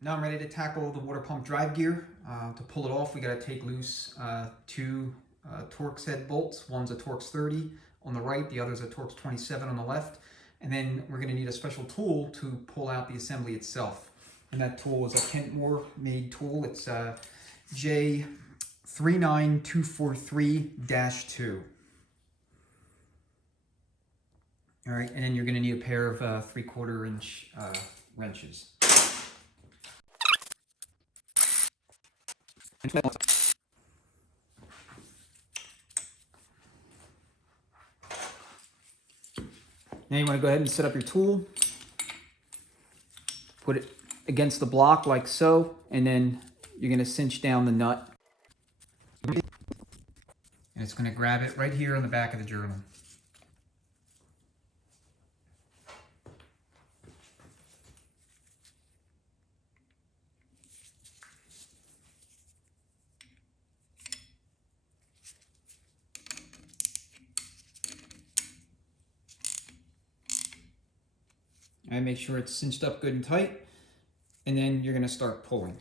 Now I'm ready to tackle the water pump drive gear. To pull it off, we got to take loose two Torx head bolts. One's a Torx 30 on the right, the other's a Torx 27 on the left. And then we're going to need a special tool to pull out the assembly itself. And that tool is a Kentmore made tool. It's J39243-2. All right, and then you're going to need a pair of 3/4 inch wrenches. Now you want to go ahead and set up your tool, put it against the block like so, and then you're going to cinch down the nut. And it's going to grab it right here on the back of the journal. And make sure it's cinched up good and tight, and then you're going to start pulling.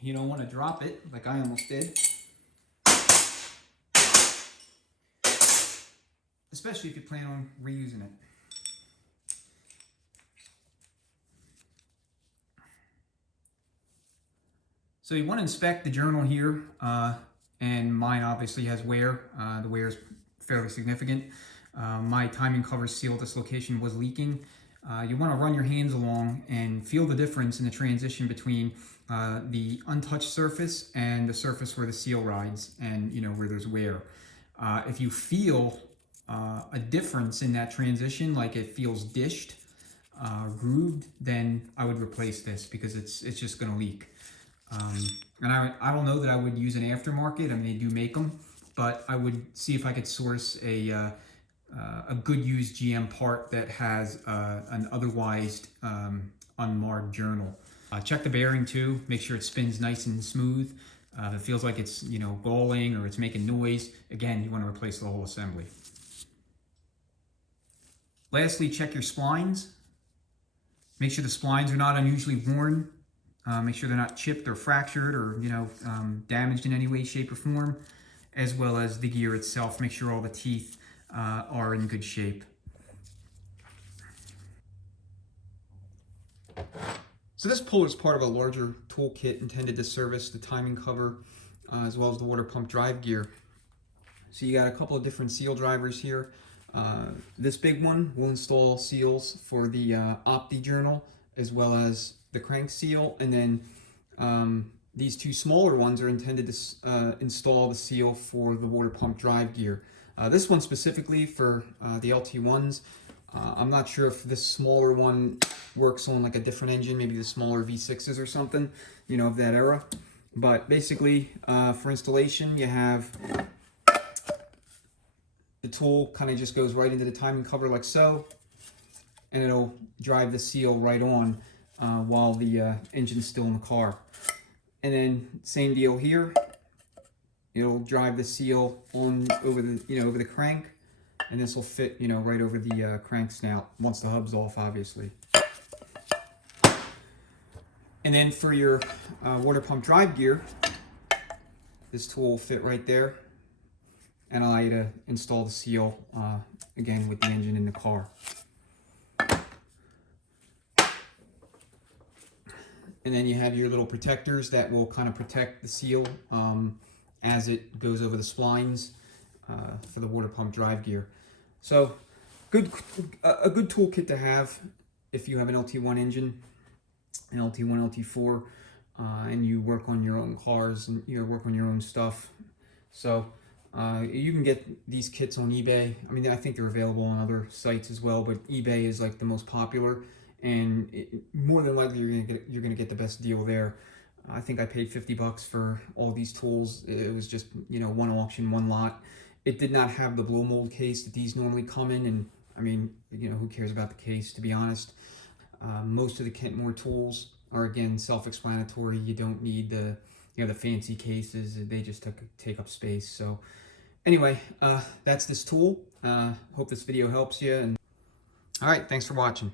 You don't want to drop it like I almost did. Especially if you plan on reusing it. So you want to inspect the journal here, and mine obviously has wear. The wear is fairly significant. My timing cover seal dislocation was leaking. You want to run your hands along and feel the difference in the transition between the untouched surface and the surface where the seal rides, and where there's wear. If you feel a difference in that transition, like it feels dished, grooved, then I would replace this because it's just going to leak. And I don't know that I would use an aftermarket. I mean, they do make them, but I would see if I could source a good used GM part that has an otherwise unmarred journal. Check the bearing too. Make sure it spins nice and smooth. If it feels like it's galling or it's making noise, again, you want to replace the whole assembly. Lastly, check your splines. Make sure the splines are not unusually worn. Make sure they're not chipped or fractured or damaged in any way, shape, or form, as well as the gear itself. Make sure all the teeth are in good shape. So this puller is part of a larger toolkit intended to service the timing cover as well as the water pump drive gear. So you got a couple of different seal drivers here. This big one will install seals for the Opti journal as well as the crank seal, and then these two smaller ones are intended to install the seal for the water pump drive gear. This one specifically for the LT1s. I'm not sure if this smaller one works on like a different engine, maybe the smaller V6s or something, of that era. But basically, for installation, you have the tool kind of just goes right into the timing cover like so, and it'll drive the seal right on while the engine's still in the car. And then same deal here. It'll drive the seal on over the crank, and this will fit right over the crank snout once the hub's off, obviously. And then for your water pump drive gear, this tool will fit right there and allow you to install the seal again with the engine in the car. And then you have your little protectors that will kind of protect the seal as it goes over the splines for the water pump drive gear. So a good toolkit to have if you have an LT1 engine, an LT1, LT4, and you work on your own cars and work on your own stuff. So you can get these kits on eBay. I mean, I think they're available on other sites as well, but eBay is like the most popular, and more than likely you're gonna get the best deal there. I think I paid 50 bucks for all these tools. It was just, you know, one auction, one lot. It did not have the blow mold case that these normally come in, and I mean, you know, who cares about the case, to be honest. Most of the Kentmore tools are, again, self-explanatory. You don't need the, you know, the fancy cases. They just take up space. So anyway, that's this tool. Hope this video helps you. And all right, thanks for watching.